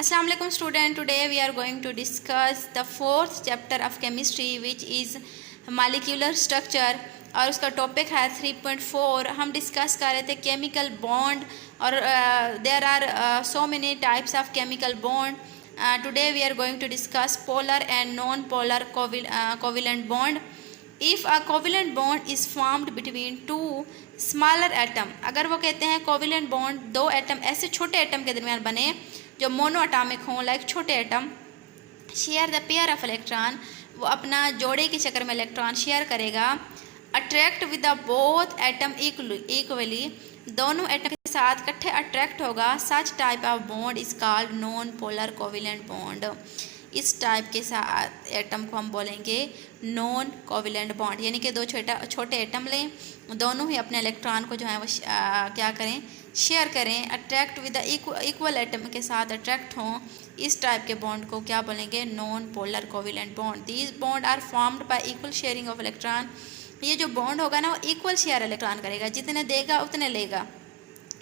Assalamu alaikum student. Today we are going to discuss the fourth chapter of chemistry which is molecular structure और उसका topic है 3.4. हम discuss कर रहे थे केमिकल बॉन्ड और there are so many types of chemical bond. Today we are going to discuss polar and non-polar covalent bond. If a covalent bond is formed between two smaller atom, अगर वो कहते हैं covalent bond दो atom ऐसे छोटे atom के दरमियान बने जो मोनो अटामिक हों, लाइक छोटे atom, share the pair of electron, वो अपना जोड़े के चक्कर में इलेक्ट्रॉन शेयर करेगा, attract with the both atom equally, दोनों एटम के साथ इकट्ठे अट्रैक्ट होगा. Such type of bond is called non polar covalent bond. इस टाइप के साथ एटम को हम बोलेंगे नॉन कोविलेंट बॉन्ड, यानी कि दो छोटे एटम लें, दोनों ही अपने इलेक्ट्रॉन को जो है वो क्या करें, शेयर करें, attract with the equal atom के साथ अट्रैक्ट हों. इस टाइप के बॉन्ड को क्या बोलेंगे, non polar covalent bond. These bond are formed by equal sharing of electron. ये जो बॉन्ड होगा ना वो इक्वल शेयर इलेक्ट्रॉन करेगा, जितने देगा उतने लेगा.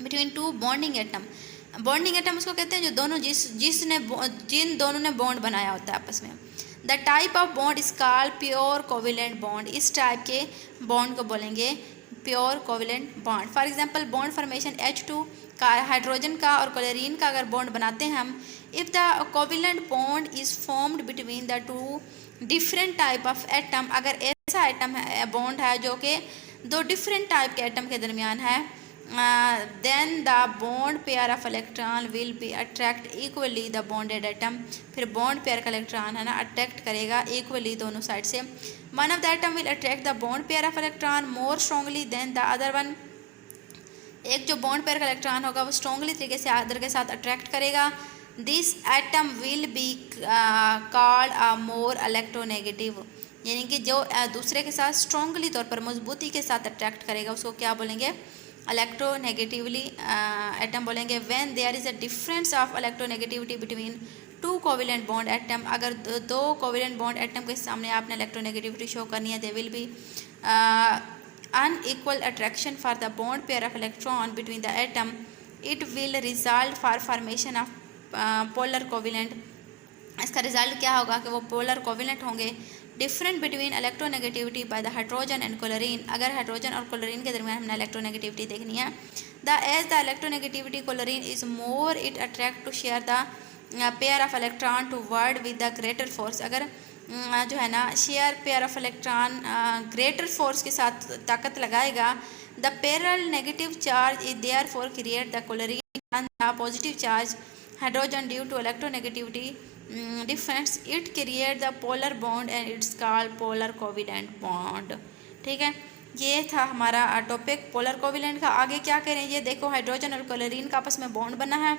Between two bonding atom, bonding atom उसको कहते हैं जो दोनों जिन दोनों ने बॉन्ड बनाया होता है आपस में. The type of bond is called pure covalent bond. इस टाइप के बॉन्ड को बोलेंगे pure covalent bond. For example bond formation H2 का, हाइड्रोजन का और क्लोरीन का अगर बॉन्ड बनाते हैं हम, if the covalent bond is formed between the two different type of atom, अगर ऐसा एटम है बॉन्ड है जो कि दो डिफरेंट टाइप के एटम के दरमियान है, then the bond pair of electron will be attract equally the bonded atom. फिर bond pair का इलेक्ट्रॉन है ना अट्रैक्ट करेगा equally दोनों साइड से. one of the atom will attract the bond pair of electron more strongly than the other one. एक जो bond pair का इलेक्ट्रॉन होगा वो स्ट्रॉन्गली तरीके से अदर के साथ अट्रैक्ट करेगा. this atom will be called a more electronegative, यानी कि जो दूसरे के साथ स्ट्रॉन्गली तौर पर मजबूती के साथ अट्रैक्ट करेगा उसको क्या बोलेंगे, इलेक्ट्रोनेगेटिवली एटम बोलेंगे. When there is a difference of electronegativity between two covalent bond atom, अगर दो कोविलेंट बॉन्ड एटम के सामने आपने इलेक्ट्रोनेगेटिविटी शो करनी है, they will be unequal attraction for the bond pair of electron between the atom, it will result for formation of polar covalent. इसका result क्या होगा कि वो पोलर कोविलेंट होंगे. Different between electronegativity by the hydrogen and chlorine, अगर hydrogen और chlorine के दरमियान हमने इलेक्ट्रोनेगेटिविटी देखनी है. The as the electronegativity chlorine is more it attract to share the pair of electron to word with the greater force, अगर जो है ना share pair of electron greater force के साथ ताकत लगाएगा. The partial negative charge is there for create the chlorine and the positive charge hydrogen due to electronegativity difference, it create the polar bond and it's called polar covalent bond. ठीक है, ये था हमारा topic polar covalent का. आगे क्या करें, ये देखो हाइड्रोजन और क्लोरीन का आपस में बॉन्ड बना है.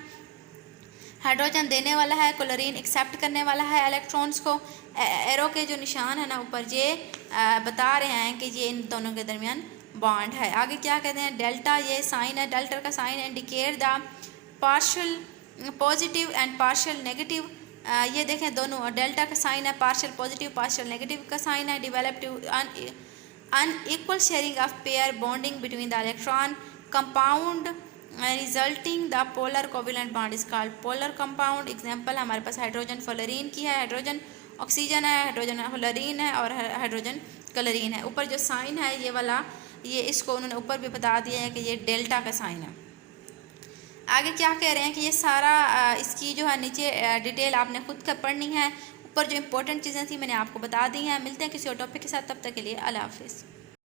हाइड्रोजन देने वाला है, क्लोरीन एक्सेप्ट करने वाला है इलेक्ट्रॉन्स को. एरो के जो निशान है ना ऊपर ये बता रहे हैं कि ये इन दोनों के दरमियान बॉन्ड है. आगे क्या कहते हैं, डेल्टा, ये साइन है, डेल्टा का sign indicate the partial positive and partial negative. ये देखें दोनों डेल्टा का साइन है, पार्शियल पॉजिटिव पार्शियल नेगेटिव का साइन है. Develop to unequal sharing of pair bonding between the electron compound resulting the polar covalent bond is called polar compound. Example हमारे पास hydrogen fluorine की है, हाइड्रोजन ऑक्सीजन है, hydrogen fluorine है और hydrogen chlorine है. ऊपर जो साइन है ये वाला, ये इसको उन्होंने ऊपर भी बता दिया है कि ये डेल्टा का साइन है. आगे क्या कह रहे हैं कि ये सारा इसकी जो है नीचे डिटेल आपने खुद कर पढ़नी है. ऊपर जो इंपॉर्टेंट चीज़ें थी मैंने आपको बता दी हैं. मिलते हैं किसी और टॉपिक के साथ, तब तक के लिए अल्लाह हाफिज़.